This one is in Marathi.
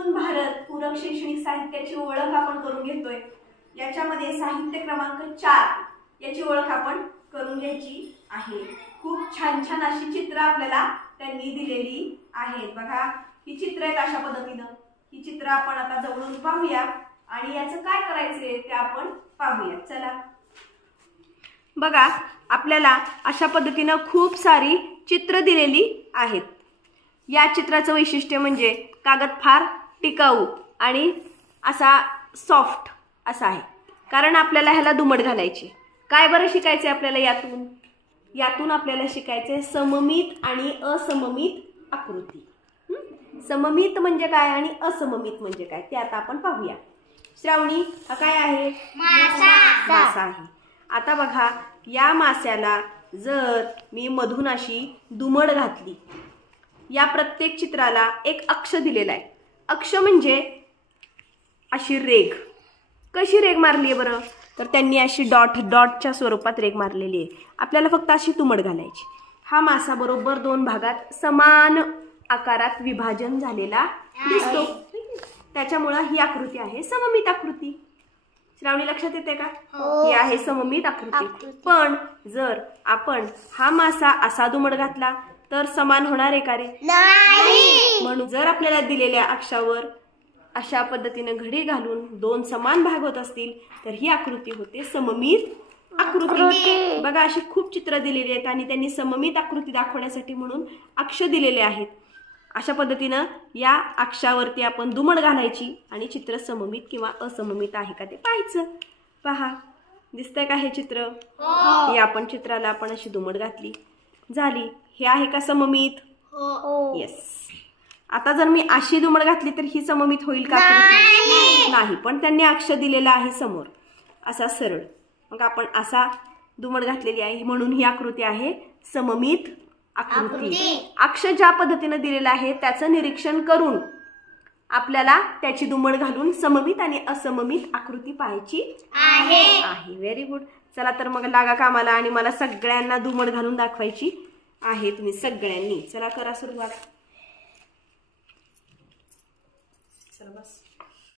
एकूण भारत पूरक शैक्षणिक साहित्याची ओळख आपण करून घेतोय। याच्यामध्ये साहित्य क्रमांक 4 याची ओळख आपण करून घ्यायची आहे। खूप छान छान अशी चित्र आपल्याला त्यांनी दिलेली आहेत। बघा ही चित्र आहेत अशा पद्धतीनं। ही चित्र आपण आता जवळून पाहूया आणि याचं काय करायचंय ते आपण पाहूया। चला बघा आपल्याला अशा पद्धतीनं खूप सारी चित्र दिलेली आहेत। या चित्राचं वैशिष्ट्य म्हणजे कागद फार टिकाऊ आणि असा सॉफ्ट असा आहे, कारण आपल्याला ह्याला दुमड घालायची। काय बरं शिकायचे आपल्याला यातून आपल्याला शिकायचे सममित आणि असममित आकृती। सममित म्हणजे काय आणि असममित म्हणजे काय ते आता आपण पाहूया। श्रावणी हा काय आहे? मासा आहे। आता बघा या मास्याला जर मी मधून अशी दुमड घातली, या प्रत्येक चित्राला एक अक्ष दिलेला आहे। अक्ष म्हणजे अशी रेघ। कशी रेघ मारली आहे बरं? तर त्यांनी अशी डॉटच्या स्वरूपात रेघ मारलेली आहे। आपल्याला फक्त अशी दुमड घालायची। हा मासा बरोबर 2 भागात समान आकारात विभाजन झालेला दिसतो, त्याच्यामुळे ही आकृती आहे सममित आकृती। श्रावणी लक्षात येते का? ही आहे सममित आकृती। पण जर आपण हा मासा असा दुमड घातला तर समान होणार आहे का रे? नाही। म्हणून जर आपल्याला दिलेल्या अक्षावर अशा पद्धतीने घडी घालून 2 समान भाग होत असतील तर ही आकृती होते सममित आकृती। बघा अशी खूप चित्र दिलेली आहेत आणि त्यांनी सममित आकृती दाखवण्यासाठी म्हणून अक्ष दिलेले आहेत। अशा पद्धतीनं या अक्षावरती आपण दुमड घालायची आणि चित्र सममित किंवा असममित आहे का ते पाहायचं। पहा दिसतंय का हे चित्र? या आपण चित्राला आपण अशी दुमड घातली झाली। हे आहे का सममित? येस। आता जर मी अशी दुमड घातली तर ही सममित होईल का? नाही, पण त्यांनी अक्ष दिलेला आहे समोर असा सरळ। मग आपण असा दुमड घातलेली आहे म्हणून ही आकृती आहे सममित आकृती। अक्ष ज्या पद्धतीने दिलेला आहे त्याचं निरीक्षण करून आपल्याला त्याची दुमड घालून सममित आणि असममित आकृती पाहायची आहे। Very good. चला तर मग लागा कामाला आणि मला सगळ्यांना दुमड घालून दाखवायची आहे तुम्ही सगळ्यांनी। चला करा सुरुवात।